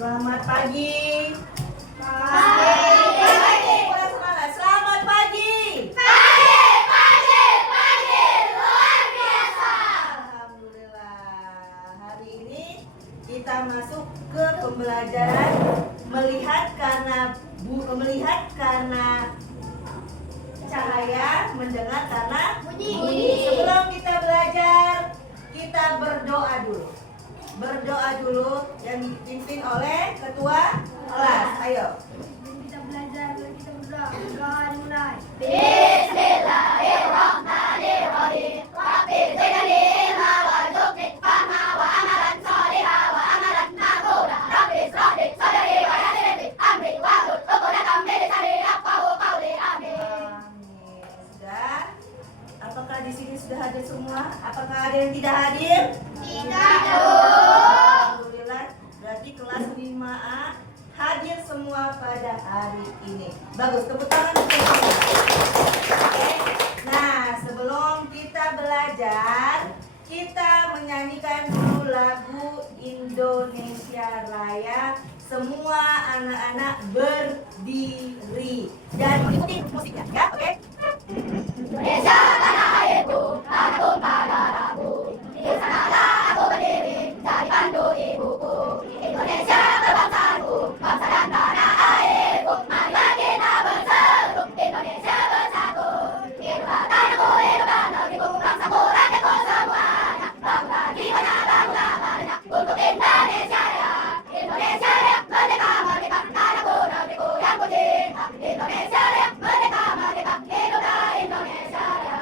Selamat pagi. Pagi. Kurang semangat. Selamat pagi. Pagi. Luar biasa. Alhamdulillah. Hari ini kita masuk ke pembelajaran melihat karena cahaya, mendengar karena bunyi. Sebelum kita belajar, kita berdoa dulu. Berdoa dulu yang dipimpin oleh ketua kelas. Ayo. Kita belajar, kita berdoa. Doa dimulai. Bismillahirrahmanirrahim. Rabbi zidni ilma warzuqni fahma wa amalan shalihan wa amalan maqbula. Rabbi ishrah li sadri wa yassir li amri wahlul 'uqdatam min lisani yafqahu qawli. Amin. Amin. Sudah? Apakah di sini sudah hadir semua? Apakah ada yang tidak hadir? Tidak. Alhamdulillah. Berarti kelas 5A hadir semua pada hari ini. Bagus, tepuk tangan untuk semua. Oke. Nah, sebelum kita belajar, kita menyanyikan dulu lagu Indonesia Raya. Semua anak-anak berdiri dan mengikuti musiknya, ya, oke? Indonesia tanah airku, tanah tumpah darahku. Di sanalah aku berdiri, jadi pandu ibuku. Indonesia berbangsaku, bangsa dan tanah airku. Marilah kita berseru, Indonesia bersatu. Hiduplah tanahku, hiduplah negeriku, bangsaku, rakyatku semuanya. Bangunlah jiwanya, bangunlah badannya, untuk Indonesia Raya. Indonesia Raya, merdeka, merdeka, tanahku, negeriku yang ku cinta. Indonesia Raya, merdeka, merdeka, hiduplah Indonesia Raya.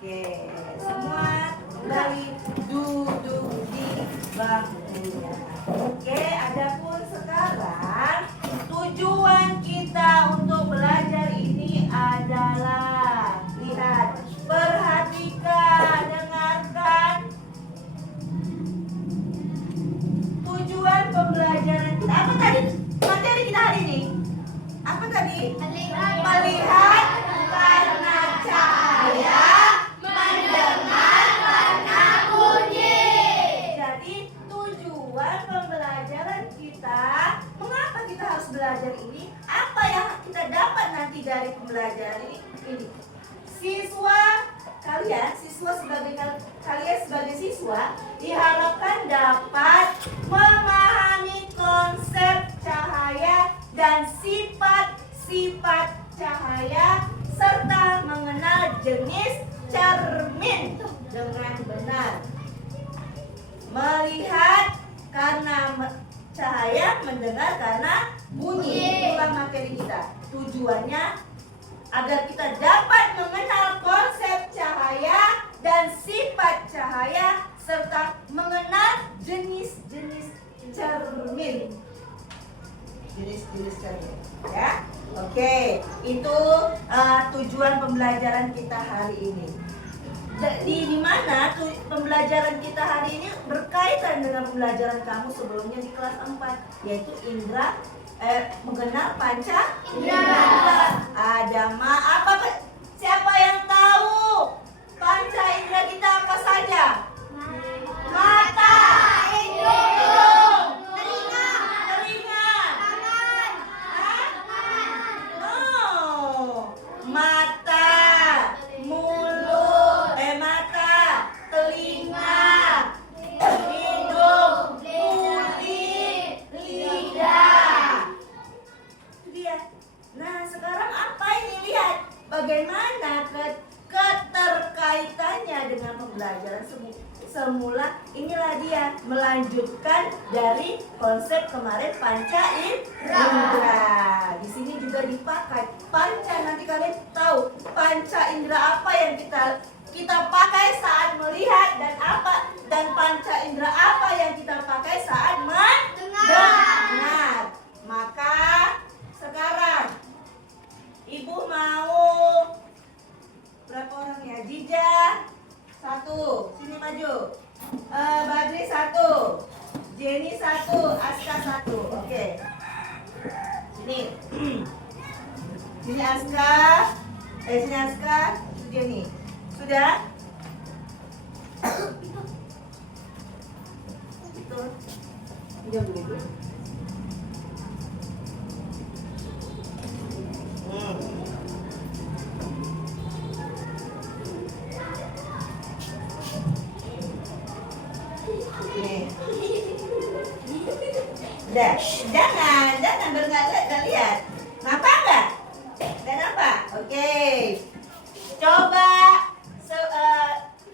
Oke, semua kembali duduk di bangkunya. Oke, adapun sekarang tujuan kita untuk belajar ini adalah lihat, perhatikan, dengarkan. Tujuan pembelajaran kita apa tadi? Materi kita hari ini apa tadi? Melihat karena cahaya, Mendengar karena bunyi. jadi tujuan pembelajaran kita, mengapa kita harus belajar ini? Apa yang kita dapat nanti dari pembelajaran ini? Kalian sebagai siswa diharapkan dapat memahami konsep cahaya dan sifat-sifat cahaya serta mengenal jenis cermin dengan benar. Melihat karena cahaya, mendengar karena bunyi. Itulah materi kita. Tujuannya agar kita dapat mengenal konsep cahaya dan sifat cahaya serta mengenal jenis-jenis cermin. Jenis-jenis cermin, ya. Oke, itu tujuan pembelajaran kita hari ini. Di mana pembelajaran kita hari ini berkaitan dengan pembelajaran kamu sebelumnya di kelas 4, yaitu indra mengenal panca indera. Ada siapa yang tahu panca indera kita apa saja? Mata, hidung, telinga, mata, mulut, mata, telinga, hidung, kulit, lidah. Itu dia. Nah, sekarang apa ini? Lihat bagaimana keterkaitannya dengan pembelajaran semula. Inilah dia, melanjutkan dari konsep kemarin panca indera. Di sini juga dipakai panca. Nanti kalian tahu panca indera apa yang kita pakai saat melihat dan panca indera apa yang kita pakai saat mendengar. Maka sekarang ibu mau berapa orang ya? Jija 1, sini maju. Badri 1, Jenny 1, Aska 1. Oke. Sini. Sini Aska. Sini Aska, Jenny. Sudah? Itu. Tidak begitu. Udah, jangan nggak lihat. Nampak nggak? Nggak nampak? Oke. Coba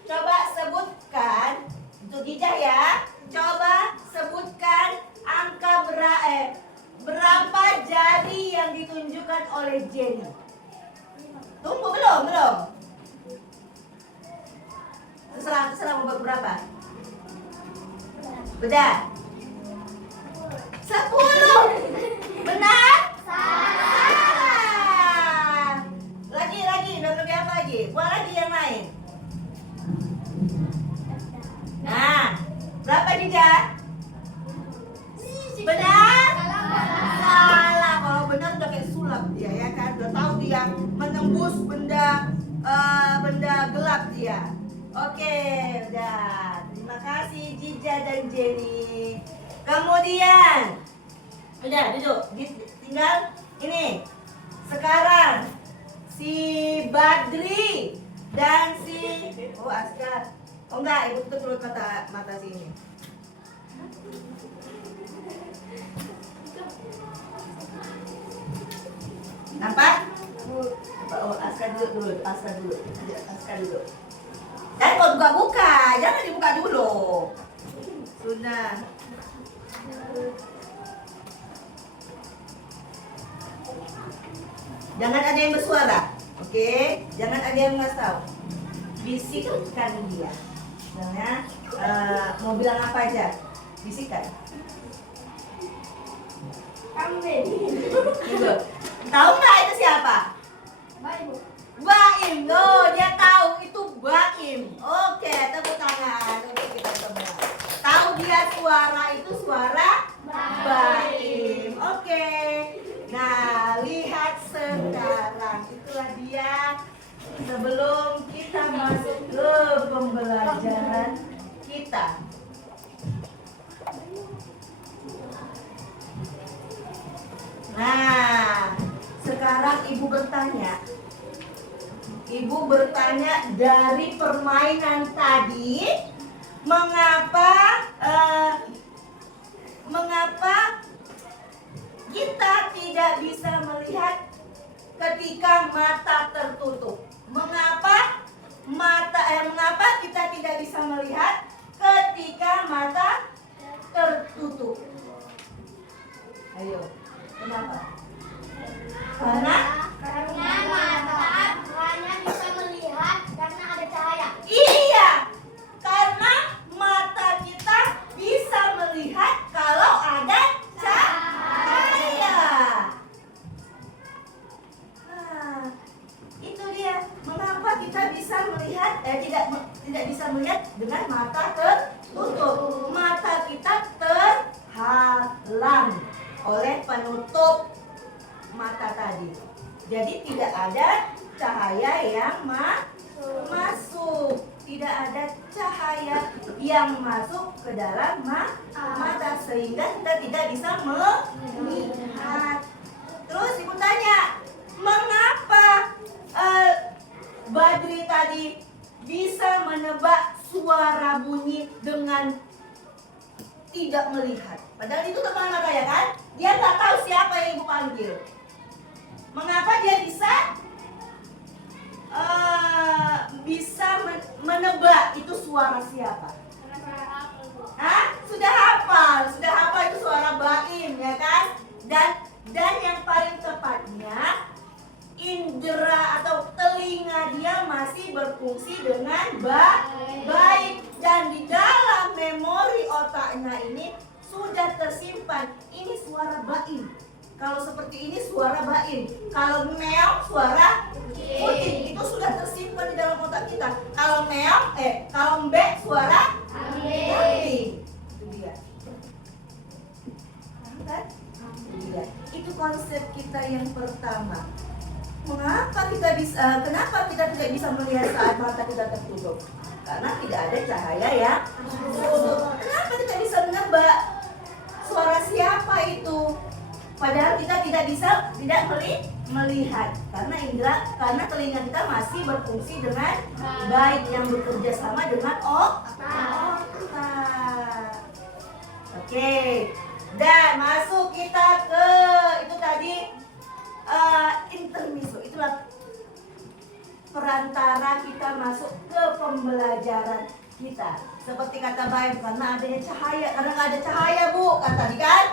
coba sebutkan untuk Dijah ya. Coba sebutkan angka berapa jari yang ditunjukkan oleh Jenny. Tunggu belum? Terserah mau berapa? Benar? 10. Benar? Salah. Lagi, udah lebih apa lagi? Buat lagi yang lain. Nah, berapa Dijah? Benar? Salah. Kalau benar udah kayak sulap dia ya kan. Udah tahu dia menembus benda gelap dia. Oke, udah. Terima kasih Jija dan Jenny. Kemudian, udah duduk. Tinggal ini. Sekarang si Badri dan si Askar. Oh enggak, ibu tutup mata sini. Nampak? Oh, Askar dulu. Askar dulu. Dan kalau buka-buka, jangan dibuka dulu. Sudah. Jangan ada yang bersuara, oke? Jangan ada yang nggak tahu. Bisikkan dia. Misalnya mau bilang apa aja, bisikkan. Kambing. Gitu. Tahu nggak itu siapa? Baim. No, dia tahu itu Baim. Oke, tepuk tangan untuk kita semua. Tahu dia suara itu suara Baim. Oke. Nah, lihat sekarang. Itulah dia. Sebelum kita masuk ke pembelajaran kita. Nah, sekarang ibu bertanya dari permainan tadi, mengapa kita tidak bisa melihat ketika mata tertutup? Mengapa kita tidak bisa melihat ketika mata tertutup? Ayo, kenapa? Karena mata hanya bisa melihat karena ada cahaya. iya, karena mata kita bisa melihat kalau ada cahaya. Nah, itu dia. Mengapa kita bisa melihat tidak bisa melihat dengan mata tertutup? Mata kita terhalang oleh penutup mata tadi. Jadi tidak ada cahaya yang masuk. Tidak ada cahaya yang masuk ke dalam mata sehingga kita tidak bisa melihat. Terus ibu tanya, mengapa Badri tadi bisa menebak suara bunyi dengan tidak melihat? Padahal itu teman mata ya kan? Dia nggak tahu siapa yang ibu panggil. Mengapa dia bisa menebak itu suara siapa? Sudah hafal itu suara Baim ya kan? Dan yang paling tepatnya indera atau telinga dia masih berfungsi dengan baik, dan di dalam memori otaknya ini sudah tersimpan ini suara Baim. Kalau seperti ini suara Baim, kalau meong suara kucing, itu sudah tersimpan di dalam otak kita. Kalau meong, kalau mbek suara kambing. Itu dia. Kan? Iya. Itu konsep kita yang pertama. Kenapa kita tidak bisa melihat saat mata kita tertutup? Karena tidak ada cahaya yang masuk. Kenapa tidak bisa menebak suara siapa itu? Padahal kita tidak melihat karena telinga kita masih berfungsi dengan baik, yang bekerja sama dengan otak. Oke. Dan masuk kita ke itu tadi intermezzo. Itulah perantara kita masuk ke pembelajaran kita. Seperti kata Bayu, karena adanya cahaya. Karena nggak ada cahaya, Bu, kan tadi kan?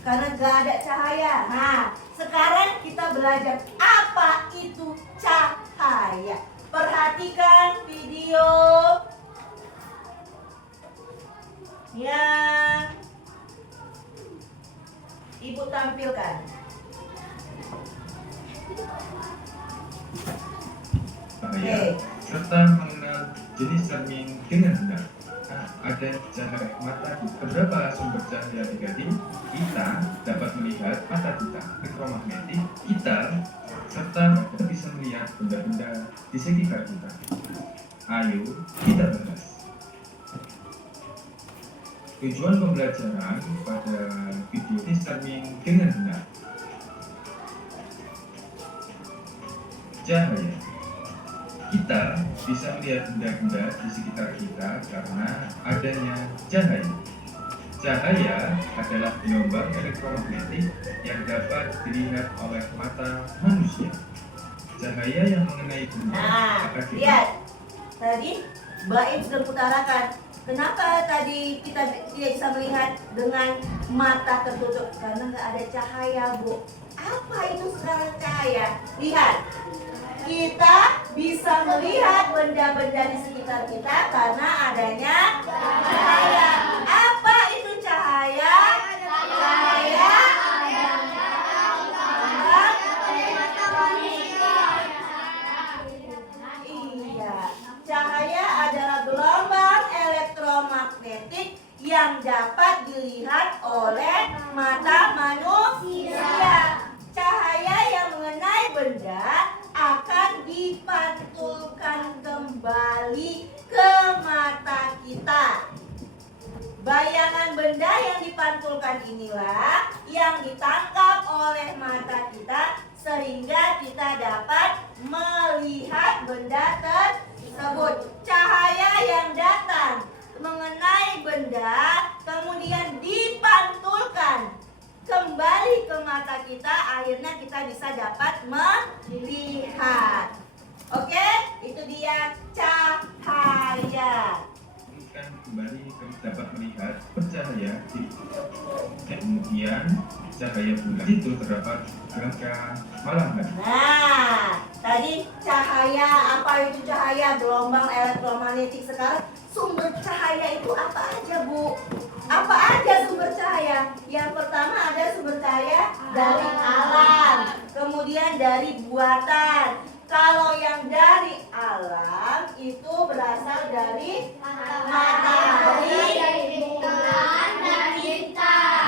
Karena nggak ada cahaya. Nah, sekarang kita belajar apa itu cahaya. Perhatikan video yang Ibu tampilkan. Cahaya serta mengenal jenis cermin dengan benar. Ada cahaya mata. Beberapa sumber cahaya negatif kita dapat melihat mata kita, elektromagnetik kita, serta kita bisa melihat benda-benda di sekitar kita. Ayo kita bahas. Tujuan pembelajaran pada video ini cermin dengan benar. Cahaya. Kita bisa melihat benda-benda di sekitar kita karena adanya cahaya. Cahaya adalah gelombang elektromagnetik yang dapat dilihat oleh mata manusia. Cahaya yang mengenai benda Nah, akan lihat. Tadi Baim sudah putarakan. Kenapa tadi kita tidak bisa melihat dengan mata tertutup? Karena nggak ada cahaya, Bu. Apa itu sekarang cahaya? Lihat. Kita bisa melihat benda-benda di sekitar kita karena adanya cahaya. Apa itu cahaya? Cahaya iya, cahaya adalah gelombang elektromagnetik yang dapat dilihat oleh mata manusia. Cahaya yang mengenai benda akan dipantulkan kembali ke mata kita. Bayangan benda yang dipantulkan inilah yang ditangkap oleh mata kita sehingga kita dapat melihat benda tersebut. Cahaya yang datang mengenai benda kemudian dipantulkan kembali ke mata kita, akhirnya kita bisa dapat melihat. Oke, itu dia cahaya. Kan kembali dapat melihat bercahaya di kemudian cahaya bulan itu terdapat gerakan malam hari. Nah, tadi cahaya, apa itu cahaya? Gelombang elektromagnetik. Sekarang sumber cahaya itu apa aja, Bu? Apa aja sumber cahaya? Yang pertama ada sumber cahaya dari alam, kemudian dari buatan. Kalau yang dari alam itu berasal dari matahari,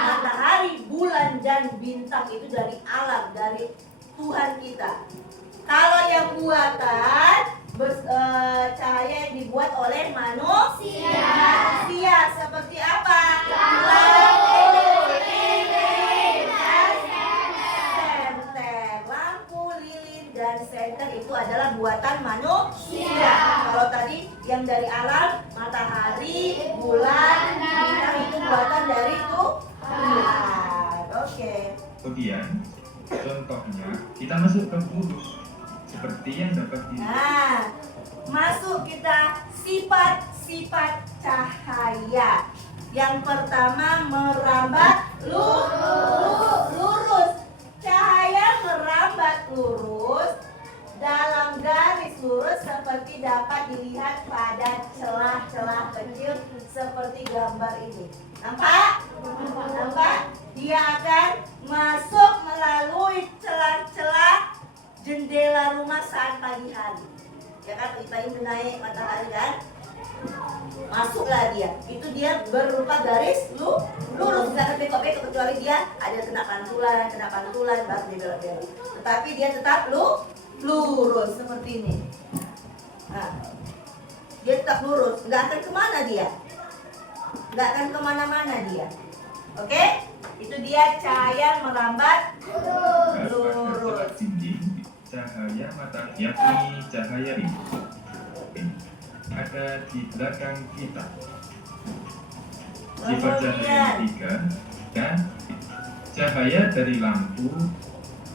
matahari, bulan dan bintang itu dari alam, dari Tuhan kita. Kalau yang buatan cahaya yang dibuat oleh manusia. Seperti apa? Lampu, lilin, dan senter itu adalah buatan manusia. Kalau tadi yang dari alam, matahari, bulan, bintang itu buatan dari Tuhan. Oke. Kemudian contohnya kita masuk ke lurus seperti yang dapat Nah, masuk kita sifat-sifat cahaya. Yang pertama merambat lurus. Cahaya merambat lurus dalam garis lurus seperti dapat dilihat pada celah-celah kecil seperti gambar ini. Nampak? Dia akan masuk melalui celah-celah jendela rumah saat pagi hari. Ya kan, pagi menaik matahari kan? Masuklah dia. Itu dia berupa garis lurus, tidak ada bekok-bekok kecuali dia ada kena pantulan baru dia belok-belok. Tetapi dia tetap lurus seperti ini. Nah, dia tetap lurus, nggak akan kemana dia, nggak akan kemana-mana dia. Oke? Itu dia cahaya merambat lurus. dinding cahaya mata yakni cahaya ini ada di belakang kita. Sifat cahaya Kemudian yang ketiga dan Cahaya dari lampu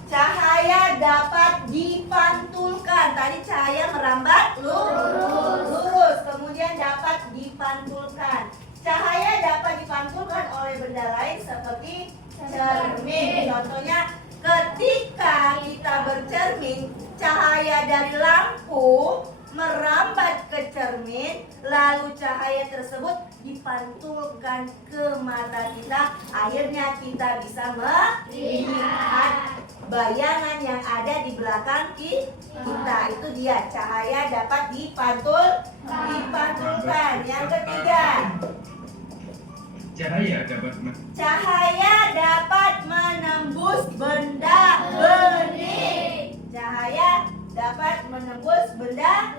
Cahaya dapat dipantulkan. Tadi cahaya merambat lurus. Kemudian dapat dipantulkan. Cahaya dapat dipantulkan oleh benda lain seperti cermin. Contohnya, ketika kita bercermin, cahaya dari lampu merambat ke cermin, lalu cahaya tersebut dipantulkan ke mata kita. Akhirnya kita bisa melihat bayangan yang ada di belakang kita. Itu dia, cahaya dapat dipantulkan. Yang ketiga, cahaya dapat menembus benda bening. Cahaya dapat menembus benda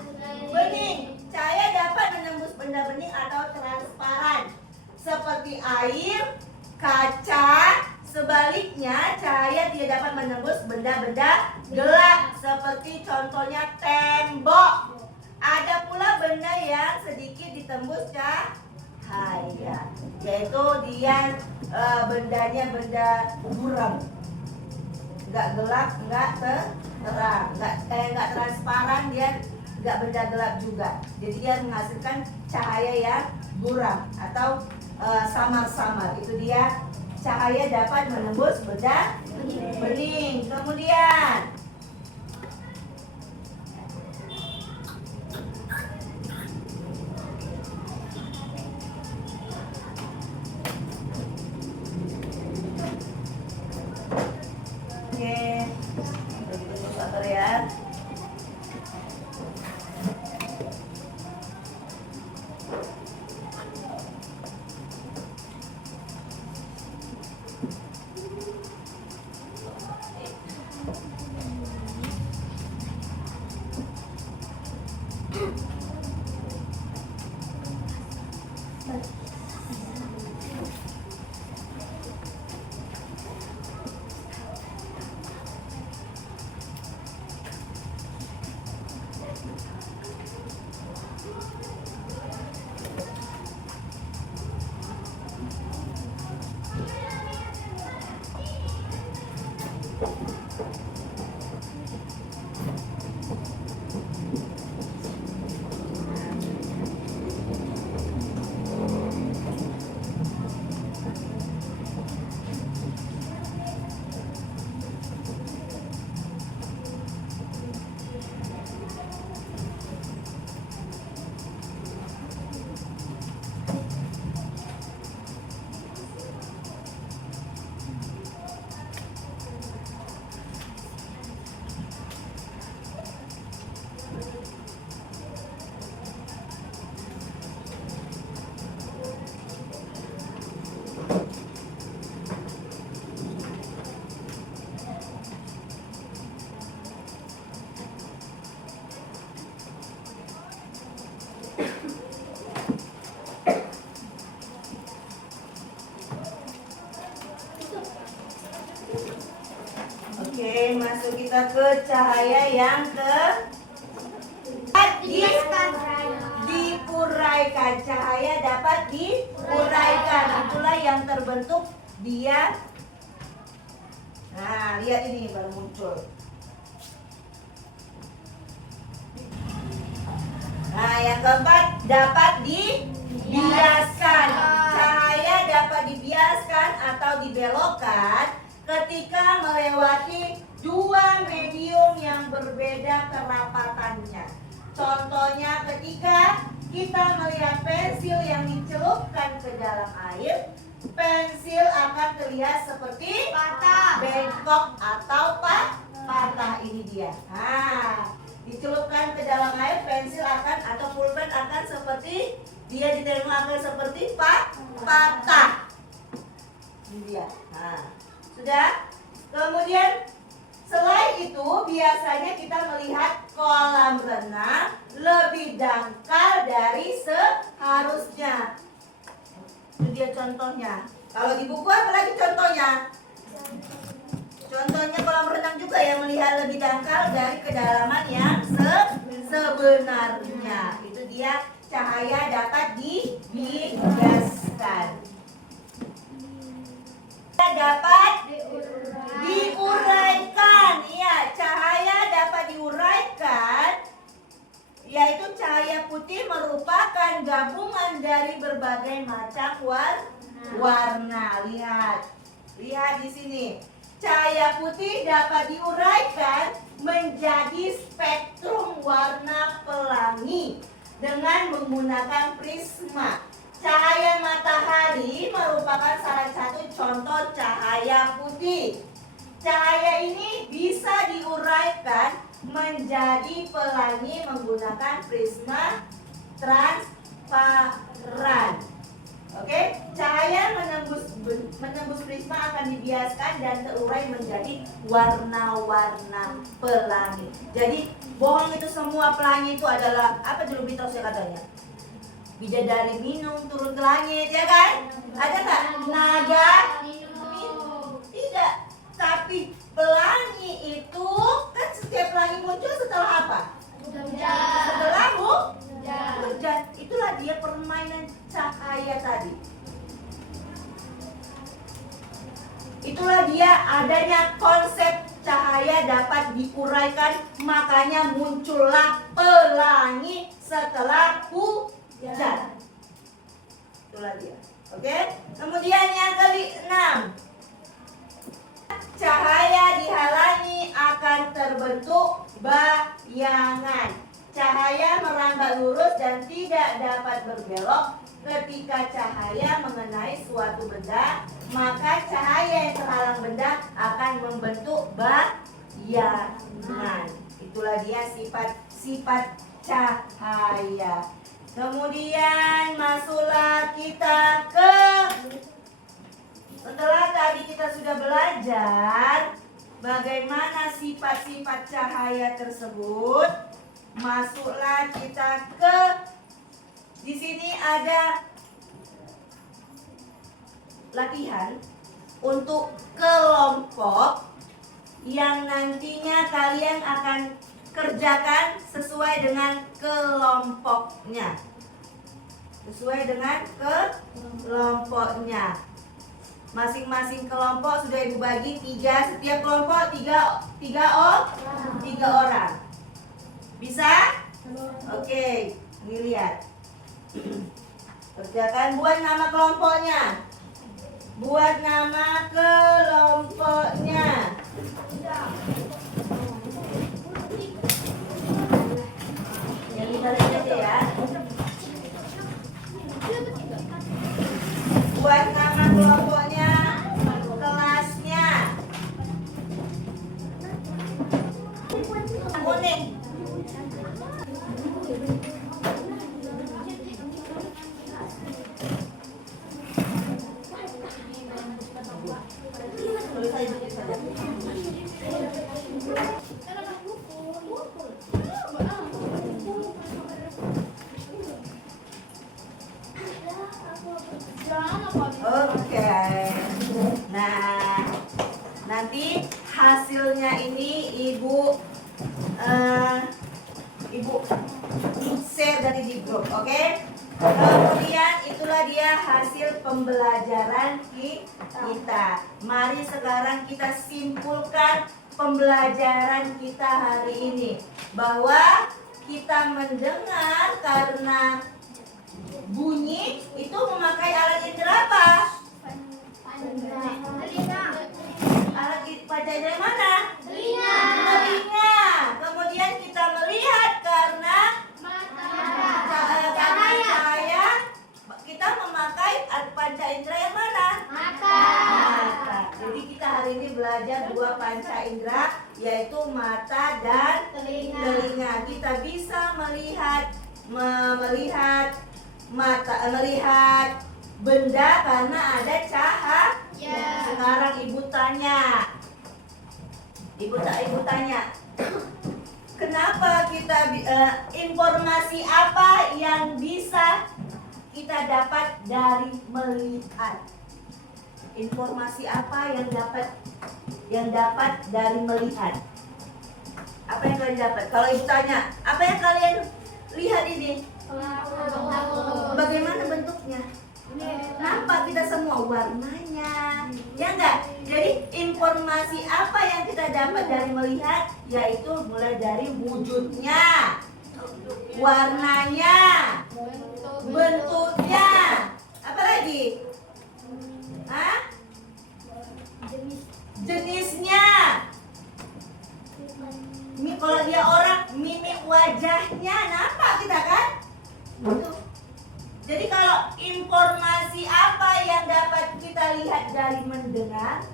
bening. Cahaya dapat menembus benda bening atau transparan seperti air, kaca. Sebaliknya, cahaya tidak dapat menembus benda-benda gelap seperti contohnya tembok. Ada pula benda yang sedikit ditembus cahaya, yaitu dia bendanya benda buram, nggak gelap, nggak terang, nggak transparan, dia nggak benda gelap juga. Jadi dia menghasilkan cahaya yang buram atau samar-samar. Itu dia, cahaya dapat menembus benda bening. Kemudian sabar ya. Oke, masuk kita ke cahaya yang dipuraikan. Cahaya dapat dipuraikan. Itulah yang terbentuk dia. Nah, lihat ini baru muncul. Nah, yang keempat, dapat dibiaskan. Cahaya dapat dibiaskan atau dibelokkan ketika melewati dua medium yang berbeda kerapatannya. Contohnya ketika kita melihat pensil yang dicelupkan ke dalam air, pensil akan terlihat seperti bengkok atau patah. Ini dia. Nah, dicelupkan ke dalam air, pensil akan atau pulpen akan seperti dia diterima akan seperti patah. Ini dia. Nah, sudah. Kemudian selain itu biasanya kita melihat kolam renang lebih dangkal dari seharusnya. Itu dia contohnya. Kalau di buku apa lagi contohnya? Contohnya kolam renang juga yang melihat lebih dangkal dari kedalaman yang sebenarnya. Itu dia, cahaya dapat dibiaskan. Dapat yaitu cahaya putih merupakan gabungan dari berbagai macam warna. Lihat di sini. Cahaya putih dapat diuraikan menjadi spektrum warna pelangi dengan menggunakan prisma. Cahaya matahari merupakan salah satu contoh cahaya putih. Cahaya ini bisa diuraikan menjadi pelangi menggunakan prisma transparan. Oke, cahaya menembus prisma akan dibiaskan dan terurai menjadi warna-warna pelangi. Jadi bohong itu semua, pelangi itu adalah apa dulu mitosnya katanya? Bidadari minum turun ke langit, ya kan? Ada nggak? Naga minum? Tidak. Tapi pelangi itu kan setiap pelangi muncul setelah apa? Setelah hujan. Itulah dia permainan cahaya tadi. Itulah dia adanya konsep cahaya dapat diuraikan, makanya muncullah pelangi setelah hujan. Itulah dia. Oke? Kemudian yang ke-6. Cahaya dihalangi akan terbentuk bayangan. Cahaya merambat lurus dan tidak dapat berbelok. Ketika cahaya mengenai suatu benda, maka cahaya yang terhalang benda akan membentuk bayangan. Itulah dia sifat cahaya. Kemudian masuklah kita ke, setelah tadi kita sudah belajar bagaimana sifat-sifat cahaya tersebut, masuklah kita ke, di sini ada latihan untuk kelompok yang nantinya kalian akan kerjakan sesuai dengan kelompoknya. Sesuai dengan kelompoknya. Masing-masing kelompok sudah Ibu bagi 3, setiap kelompok 3 orang. Bisa? Oke, ini lihat. Kerjakan, buat nama kelompoknya. Buat nama kelompoknya. Yang kita lihat ya. Buat nama kelompoknya, kelasnya. Kuning. Oke. Nah, nanti hasilnya ini Ibu share dari di grup, oke? Kemudian itulah dia hasil pembelajaran kita. Mari sekarang kita simpulkan pembelajaran kita hari ini, bahwa kita mendengar karena bunyi itu memakai alat indera apa? Alat panca indera mana? Telinga. Kemudian kita melihat karena cahaya. Kita memakai panca indera yang mana? Mata. Jadi kita hari ini belajar 2 panca indera, yaitu mata dan telinga. Kita bisa melihat benda karena ada cahaya. Sekarang Ibu tanya. Ibu tanya. Kenapa kita informasi apa yang bisa kita dapat dari melihat? Informasi apa yang dapat dari melihat? Apa yang kalian dapat? Kalau Ibu tanya, apa yang kalian lihat ini? Bagaimana bentuknya? Nampak kita semua warnanya, ya enggak? Jadi informasi apa yang kita dapat dari melihat, yaitu mulai dari wujudnya. warnanya, bentuknya, apa lagi? Hah? Jenisnya. Kalau dia orang, mimik wajahnya nampak kita kan? Tuh. Jadi kalau informasi apa yang dapat kita lihat dari mendengar?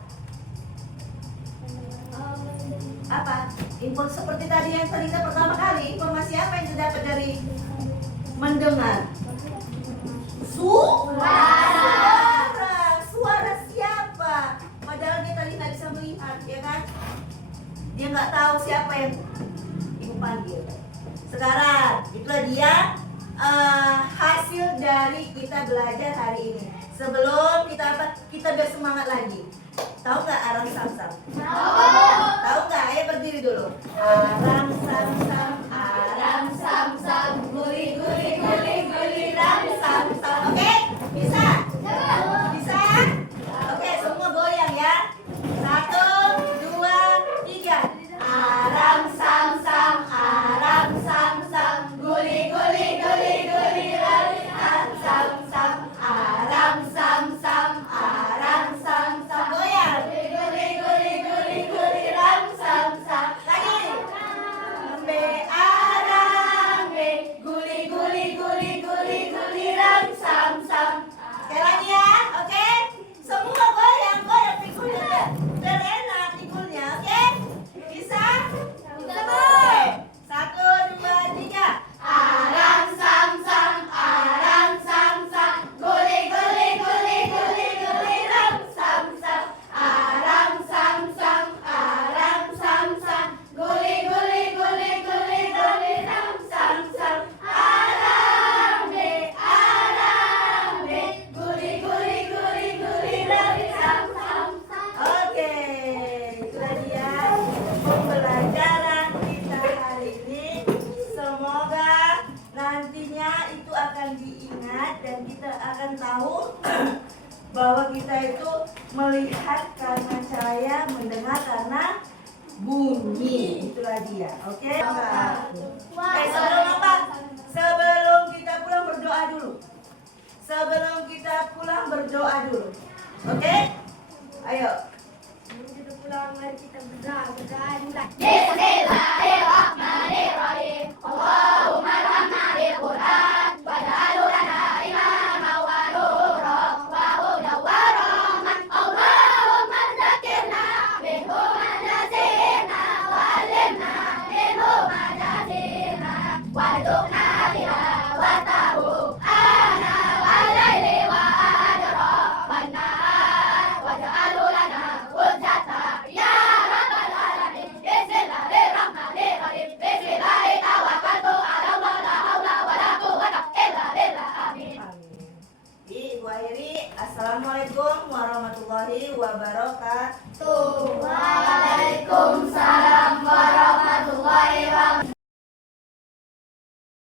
Apa? Info seperti tadi yang cerita pertama kali, informasi apa yang didapat dari mendengar? Suara siapa? Padahal dia tadi nggak bisa melihat, ya kan? Dia nggak tahu siapa yang ibu panggil. Sekarang itulah dia hasil dari kita belajar hari ini. Sebelum kita bersemangat lagi. Tahu nggak arang sam-sam? Tahu nggak? Ayo berdiri dulu. Arang sam-sam, guli ram sam-sam. Oke? Bisa? Bisa? Oke, semua goyang ya. 1, 2, 3. Arang sam-sam, guli ram sam-sam. Arang sam-sam, goyang. Guli ram sam-sam. Lagi. Be arang be, guli ram sam-sam. Sekali lagi ya, oke? Semua goyang pikulnya. Dan enak pikulnya, oke? Bisa? Oke. 1, 2, 3. Arang sam-sam, guli ram sam-sam. Arang sam-sam, guli ram sam-sam. Arang be, guli ram sam-sam. Oke, itulah dia pembelajaran kita hari ini. Semoga nantinya itu akan diingat dan kita akan tahu bahwa kita itu melihat karena cahaya, mendengar karena bunyi. Itulah dia. Oke? Sebelum apa? Sebelum kita pulang berdoa dulu. Oke? Ayo. Kita pulang, mari kita berdoa dulu. Bismillahirrahmanirrahim. Allahumma arhamna bil Qur'an waj'alhu lana imaman wa nuran wa hudan wa rahman. Allahumma dzakirna minhu ma nasina wa 'allimna minhu ma jahilna warzuqna tilawatahu ana wal laili wa ajra wan nahar waj'alhu lana hujjatan ya rabbal alamin. Bismillahirrahmanirrahim. Bismillahi tawakkaltu 'ala Allah la haula wa la quwwata illa billah. Amin. Ibu akhiri, assalamualaikum warahmatullahi wabarakatuh. Waalaikumsalam warahmatullahi wabarakatuh.